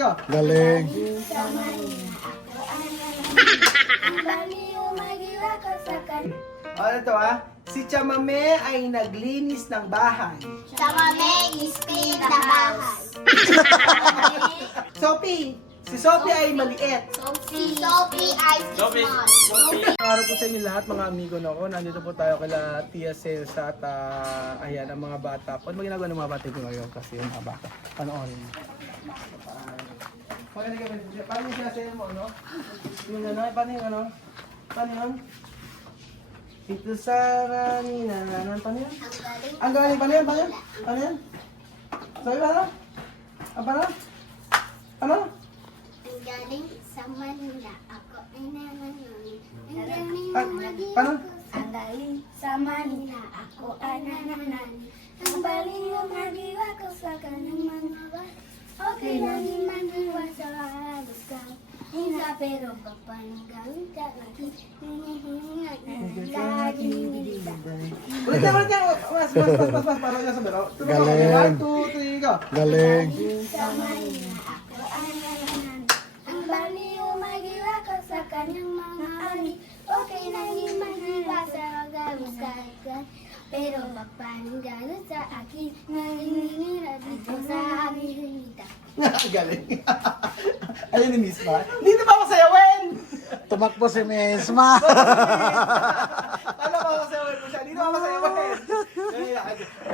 go. Galing. O, ito si Chamame ay naglinis ng bahay. Chamame is clean the house. Sophie, si Sophie ay maliit. Si Sophie ay small. Araw po sa inyo lahat mga amigo na ko. Nandito po tayo kila Tia Celsa at ayan ang mga bata. Ano ba ginagawa ng mga bata ito ngayon? Kasi yung mga bata, panoorin mo. Paano yung sinasayo mo, no? Yung ano, paano yung ano? Paano yun? Ito sa kanina, paano yun? Ang galing, paano yun? Paano yun? Paano yun? Sabi ba, ano? Paano? Ano? Ang galing sa Manila, ako ay nanananin. Ang galing Paano? Ang galing sa Manila, ako ay nanananin. Ang baliw magiwa ko sa kanyang mga bata. Okay lang magiwa sa halos ka. Hina pero kapanigang ka lagi. Lagi nilita. Ulit na, mas, parang nasa bero. Galing. 1, 2, 3, go. Galing. Sa Manila, ako ay nanananin. Ang baliw magiwa ko sa kanyang mga ani. Okay lang magiwa sa halos ka. Pero papanggalo sa akin, naninira dito sa Amerita. Galing. Ayun ni Miss Ma. Hindi na ba ako sayawin? Tumakbo si Mesma. Ano ba ako sayawin mo siya? Hindi na ako sayawin.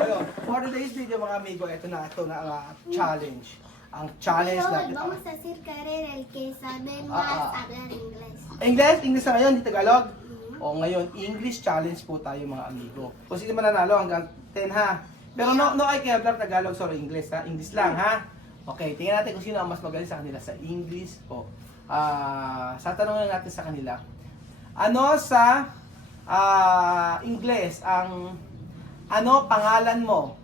Ayun, for today's video mga amigo, ito na ang challenge. Ang challenge natin. Vamos a hacer carrera el que sabe más hablar inglés. English na ngayon, di Tagalog. O ngayon, English challenge po tayo mga amigo. Kung sino mananalo hanggang 10 ha. Pero no I can hablar Tagalog, sorry, English ha. English lang ha. Okay, tingnan natin kung sino ang mas magaling sa kanila sa English o sa tanong natin sa kanila. Ano sa English ang pangalan mo?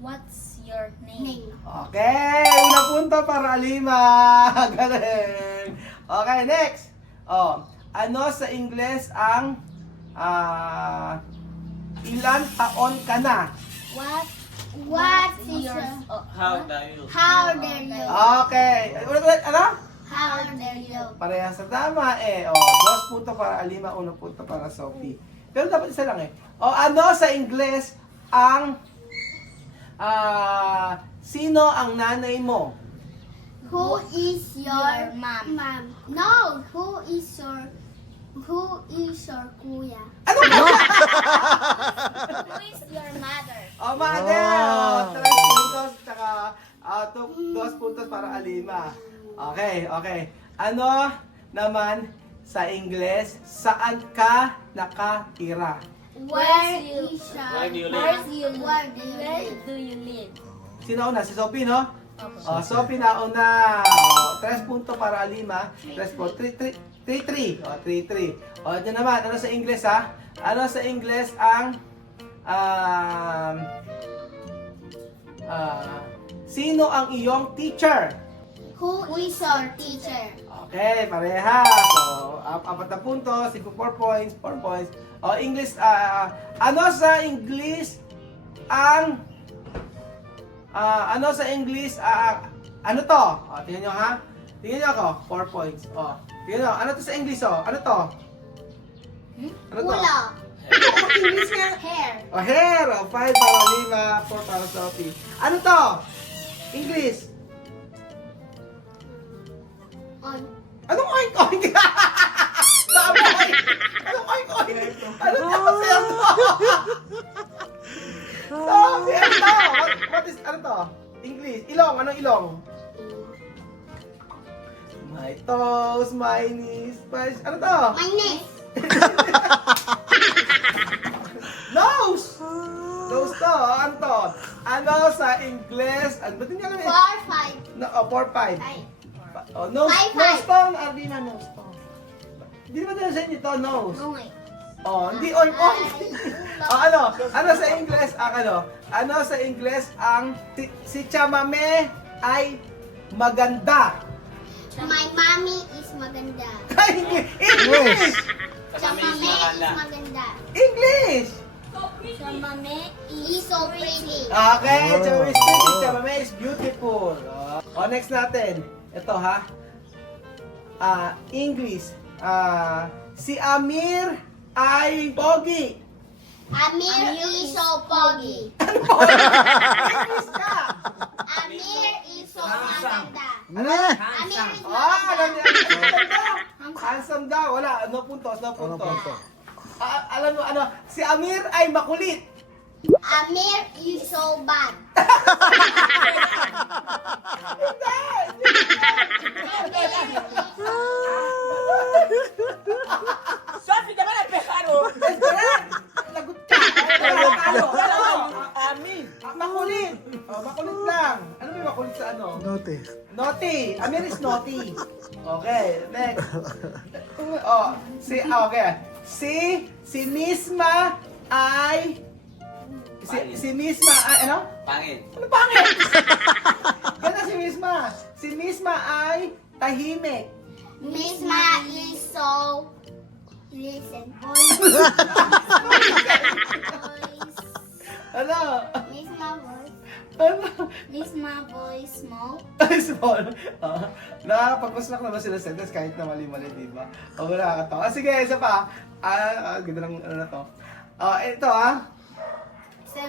What's your name? Okay, una punto para Alima. Galing. Okay, next. Ano sa English ang ilan taon ka na? What's your How dare you? How dare you? Okay. Ulit, ano? How dare you? Parehas sa tama eh. 2 punto para Alima, 1 punto para Sophie. Pero dapat isa lang eh. Ano sa English ang sino ang nanay mo? Who is your mom? No, who is your kuya? Ano ba? Who is your mother? Mother! Wow. 3 puntos, tsaka 2 puntos para Alima. Okay. Ano naman sa English, saan ka nakatira? Where is Where do you live? Where do you live? Sino una? Si Sophie, no? Sophie na una. 3 punto para Alima. 3 po. 3-3. 3-3. Ito naman. Ano sa English, ha? Ano sa English ang sino ang iyong teacher? Who is your teacher? Okay, pareha. So, 4 na puntos, 4 points, 4 points. English, ano sa English ang ano sa English, ano to? Tingnan nyo ha. Tingnan nyo ako, 4 points. Tingnan nyo, ano to sa English Ano to? Ano to? Hula. English nga. Hair. Hair. 5 para Lima, 4 para Sophie. Ano to? English. On. Anong oink-oink? Sabay! Anong oink-oink? Ano to? Sa'yo to? Sophie, ano to? What is, ano to? English. Ilong. Anong ilong? My toes, my knees, my... Ano to? My name. Nose! Nose to. Ano to? Ano sa English? Ano ba din niya alam eh? 4, 5. No, 4-5. Ay. Nose. 5-5. Nose to. Arvina, nose to. Hindi naman din sa inyo to, nose. Okay. Hindi oink-oink. Ano sa English ang ano sa English ang si Chamame ay maganda. My mommy is maganda. English! Chamame is maganda. English! Chamame is so pretty. Okay, Oh. Chamame is pretty, Chamame is beautiful. O, next natin. Ito, ha? English. Si Amir ay pogi. Amir is so pogi. English ka! Amir is so maganda. Ne. Amir is Alam niya. maganda. Handsome daw. Wala. No puntos, no Ano puntos. po ito? Alam mo, si Amir ay makulit. Amir is so bad. Sophie, naman ang pekaro. Lagot ka. Amin. Makulit. Makulit lang. Ano ba yung makulit sa ano? Note. Naughty. Amir is naughty. Okay, next. Okay. Si Misma ay si Misma ay ano? Pangit. Ano pangit? Ganda si Misma. Si Misma ay tahimik. Misma is so... Listen, boys. Ano? Misma voice. Ano? Misma voice small. Small. Nakapag-puslak naman sila sentence kahit na mali-mali, di ba? O, wala ka to. Sige, isa pa. Ganda ng ano na to. Ito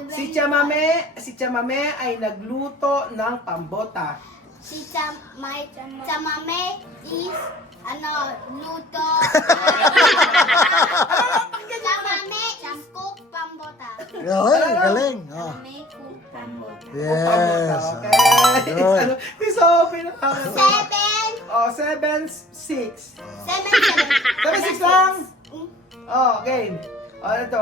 Si Chamame ay nagluto ng pambota. Si Chamame is luto. Chamame is cook pambota. Ay, galing. Oh. Chamame cook pambota. Yes. Okay. Good. Si Sophie nakakatawa. 7, 7, 6. 7, 6 lang. Okay. Ito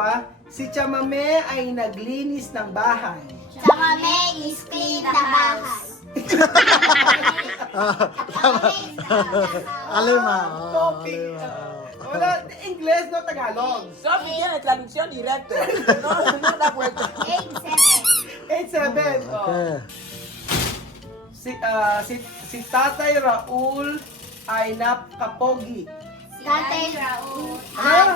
Si Chamame ay naglinis ng bahay. Chamame is clean the house. Alima. Topic. Wala, English, no Tagalog. Sophie, tiene traducción directa. No da vuelta. 8-7. Okay. Si Tatay Raul ay napakapogi. Tatay Raul. Ano?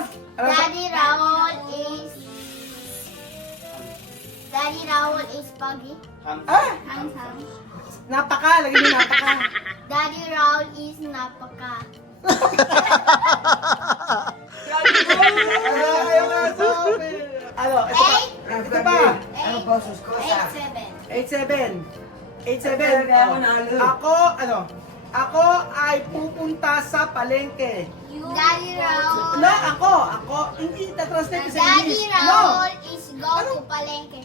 Daddy Raul is puggy. Handsome. Napaka, lagi mo napaka. Daddy Raul is napaka. Ayaw nga, Sophie. Ito pa. 8-7. Ako ay pupunta sa palengke. Daddy Raul. No, ako. Hindi translate sa Daddy English. Raul is go to palengke.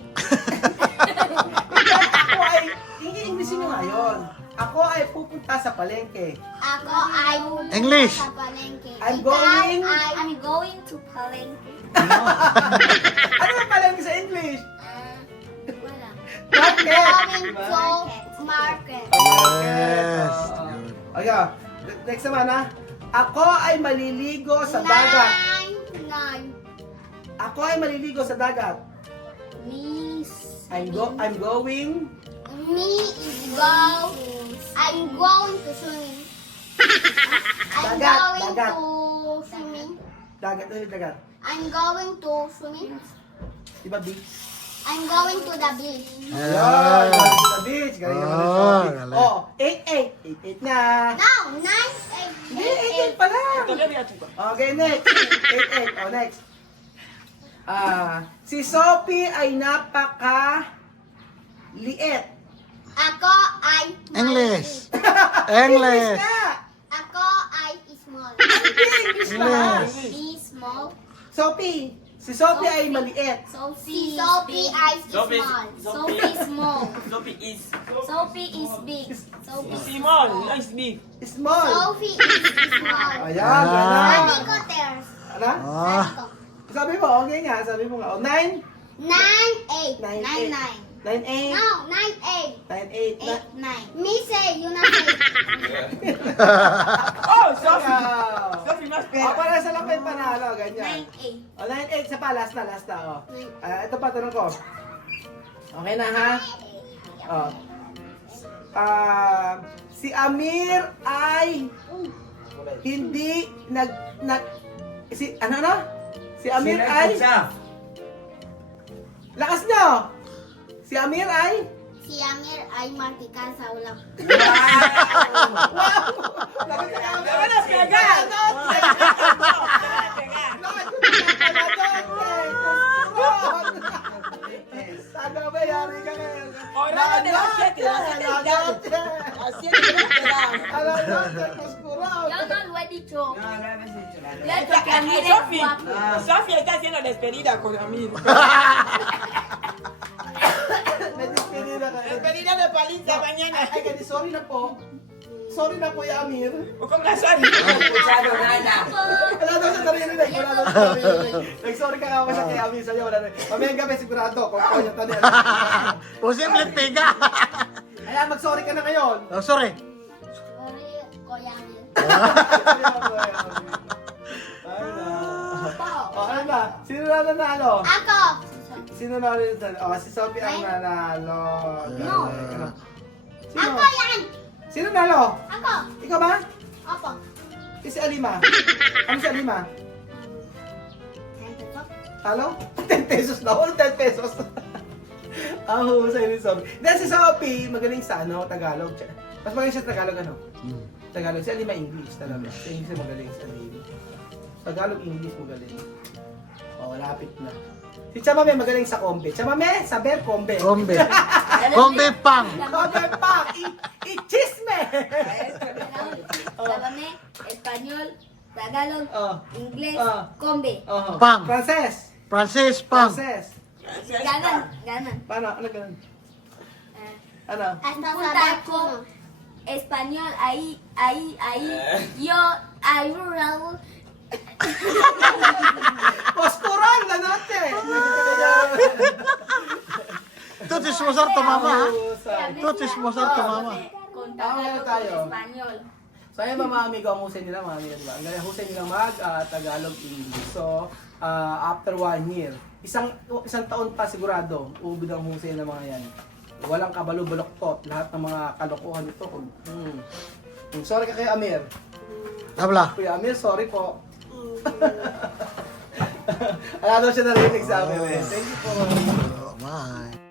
Ako ay, hindi English nyo ngayon. Ako ay pupunta sa palengke. Ako ay pupunta English. sa palengke. I'm going- I'm going to palengke. Ano ba palengke sa English? Wala. Market. Going to market. Yes. Good. Okay, next naman Ako ay maliligo sa dagat. 9. Ako ay maliligo sa dagat. I'm going. I'm going to swimming. I'm Dagat, going dagat. to swimming. Dagat, dagat. I'm going to swimming. Diba beach? I'm going to the beach. Yan, Yes. sa beach. Galing naman Oh, yung galing. Sophie. Oh, 8-8. 8-8 na. No, 9, 8. Hindi, 8-8 pa lang. Todavía, chico. Okay, next. 8-8. Oh, next. Si Sophie ay napaka-liit. Ako ay English. maliit. English. Nga. Ako ay small. English lang. English. Be small. Sophie. Si Sophie ay maliit. Si Sophie ay Sophie small. Sophie small. Sophie is. Sophie is big. Sophie Simon, nice big. Small. Sophie is small. Ayan, Ah. gano'n. Sabi ko, Ters. Ano? Ah. Sabi ko. Sabi mo, okay nga. Sabi mo nga. Oh, 9? 9, 8. 9, 9, 8. 9. 9-8. No, 9, 8. 9-8. 8, 9. Me say, you not say. Oh, Sophie. Wow. Sophie, mas Oh, pera. para sa lang may panalo, ganyan. 9, 8. O, 9-8 sa pa, last na. Oh. Ito pa, tanong ko. Okay na, ha? Oh. Si Amir ay hindi si Amir ay lakas nyo. Si Amir ay Si Amir ay martika sa ulam. Sana ba yari ka ngayon? Ahora de las 7, de las 7 y ya. A las 7 tenemos que dar. Yo no lo he dicho. Le he Ay, dicho que Amir es Sofi, guapo. Sofi está haciendo despedida con Amir. Despedida de paliza mañana. Ay, kaya sorry na po. Sorry na po, Amir. O como la Sofi. Wala daw siya naririnig. Wala daw siya naririnig. Nag-sorry ka nga ba siya kay Amir sa'yo? Wala na. Mamayang gabi, sigurado. Kung po niya tanil. Posibleng pega. Kaya mag-sorry ka na ngayon. Oh, sorry. Sorry, Kuya Amir. Ay na. O, ano na? Sino na nanalo? Ako! Sino na nanalo? O, si Sophie ang nanalo. No. Ano? Sino? Ako yan! Sino nanalo? Ako! Ikaw ba? Opo. Si Alima. Ano si Alima? Talo? 10 pesos na. All 10 pesos. Ang husay ni Sophie. Dahil si Sophie, magaling sa Tagalog. Mas magaling siya sa Tagalog, Tagalog. Si Alima, English talaga. Si English magaling sa Navy. Tagalog, English magaling. O, lapit na. Si Chamame magaling sa Kombe. Chamame, saber Kombe. Kombe. Kombe pang. Kombe pa! I-chisme! Sábame, español, Tagalog, Oh. inglés, Ah. combe. Oh. Pang. Frances. Francis pang. Frances. Ganan, ganan. Paano? Ano ganun? Ano? Punta ko, español, ahí, yo, ahí, rural. Posturang na natin! Tutis mo sir, tumama ha. Husay. Tutis mo sir, tumama. Con Tagalog, Tagalog, tayo. español. So ayun mga amigo, ang husay nila mga amigo, diba? Ang galing husay nila Tagalog, English. So, after 1 year, isang taon pa sigurado, ubod ang husay ng mga yan. Walang kabalo-baloktot, lahat ng mga kalokohan ito. Sorry ka kay Amir. Habla. Kuya Amir, sorry po. Wala daw siya narinig sa amin. Thank you po. Bye.